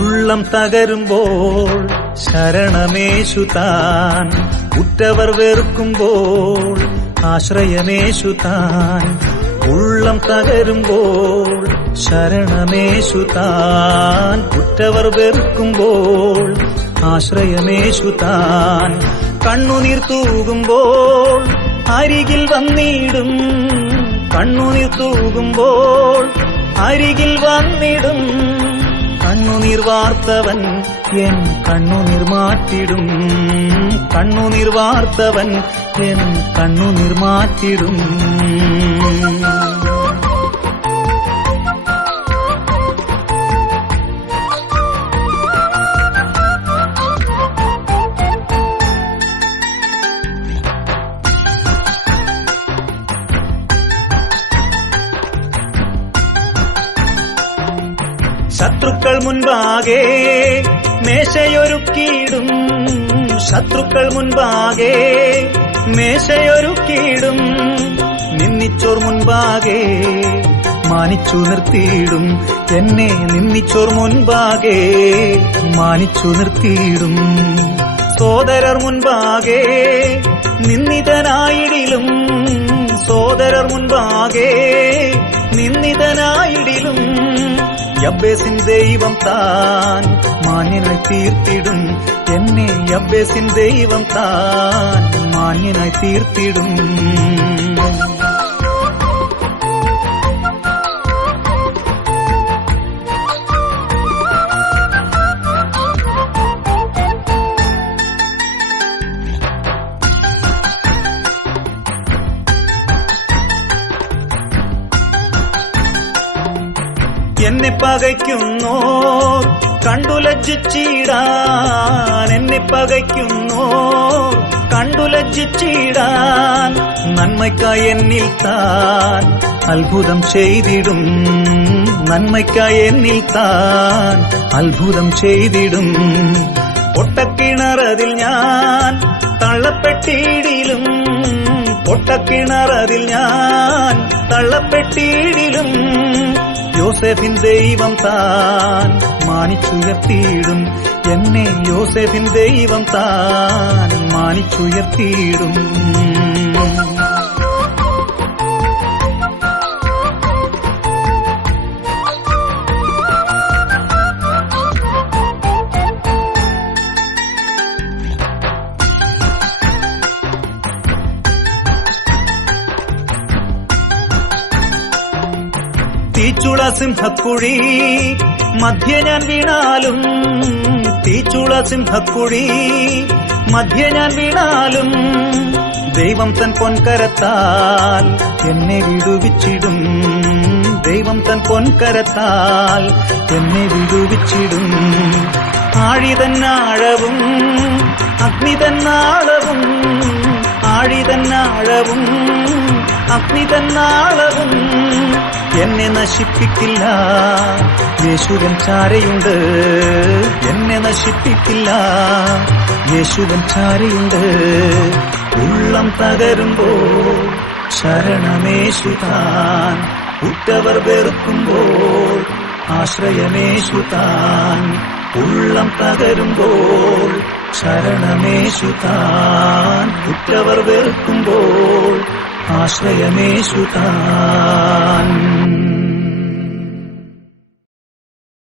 ഉള്ളം തകരുമ്പോൾ ശരണമേശു താൻ, ഉറ്റവർ വെറുക്കുമ്പോൾ ആശ്രയമേശു താൻ. ഉള്ളം തകരുമ്പോൾ ശരണമേശു താൻ, ഉറ്റവർ വെറുക്കുമ്പോൾ ആശ്രയമേശു താൻ. കണ്ണുനീർ തൂകുമ്പോൾ അരികിൽ വന്നിടും, കണ്ണുനീർ തൂകുമ്പോൾ അരികിൽ വന്നിടും. കണ്ണുനീർ വാർത്തവൻ എൻ കണ്ണുനീർ മാറ്റിടും, കണ്ണുനീർ വാർത്തവൻ എൻ കണ്ണുനീർ മാറ്റിടും. ശത്രുക്കൾ മുൻപാകെ മേശയൊരുക്കിയിടും, ശത്രുക്കൾ മുൻപാകെ മേശയൊരുക്കിയിടും. നിന്ദിച്ചോർ മുൻപാകെ മാനിച്ചു നിർത്തിയിടും, എന്നെ നിന്ദിച്ചോർ മുൻപാകെ മാനിച്ചു നിർത്തിയിടും. സോദരർ മുൻപാകെ നിന്ദിതനായിടിലും, സോദരർ മുൻപാകെ നിന്ദിതനായിടിലും. യബ്ബേസിൻ ദൈവം താൻ മാന്യനായി തീർത്തിടും, എന്നെ യബ്ബേസിൻ ദൈവം താൻ മാന്യനായി തീർത്തിടും. എന്നെ പകയ്ക്കുന്നോ കണ്ടു ലജ്ജിച്ചിടാൻ, എന്നെ പകയ്ക്കുന്നോ കണ്ടു ലജ്ജിച്ചിടാൻ. നന്മയ്ക്കായി എന്നിൽ താൻ അത്ഭുതം ചെയ്തിടും, നന്മയ്ക്കായി എന്നിൽ താൻ അത്ഭുതം ചെയ്തിടും. പൊട്ടക്കിണറതിൽ ഞാൻ തള്ളപ്പെട്ടിടിലും, പൊട്ടക്കിണറതിൽ ഞാൻ തള്ളപ്പെട്ടിടിലും. യോസേഫിൻ ദൈവം താൻ മാനിച്ചുയർത്തിയിടും, എന്നെ യോസേഫിൻ ദൈവം താൻ മാനിച്ചുയർത്തിയിടും. തീച്ചുള സിംഹക്കുഴി മധ്യ ഞാൻ വീണാലും, തീച്ചുള സിംഹക്കുഴി മധ്യ ഞാൻ വീണാലും. ദൈവം തൻ പൊൻകരത്താൽ എന്നെ വിടുവിച്ചിടും, ദൈവം തൻ പൊൻകരത്താൽ എന്നെ വിടുവിച്ചിടും. ആഴിതന്നാഴവും അഗ്നിതന്നാളവും, ആഴിതന്നാഴവും അഗ്നിതന്നാളവും. എന്നെ നശിപ്പിക്കില്ല യേശുവൻ ചാരയുണ്ട്, എന്നെ നശിപ്പിക്കില്ല യേശുവൻ ചാരയുണ്ട്. ഉള്ളം തകരുമ്പോൾ ശരണമേശു താൻ, ഉറ്റവർ വെറുക്കുമ്പോൾ ആശ്രയമേശു താൻ. ഉള്ളം തകരുമ്പോൾ ശരണമേശു താൻ, ഉറ്റവർ വെറുക്കുമ്പോൾ ആശ്രയമേശു താൻ.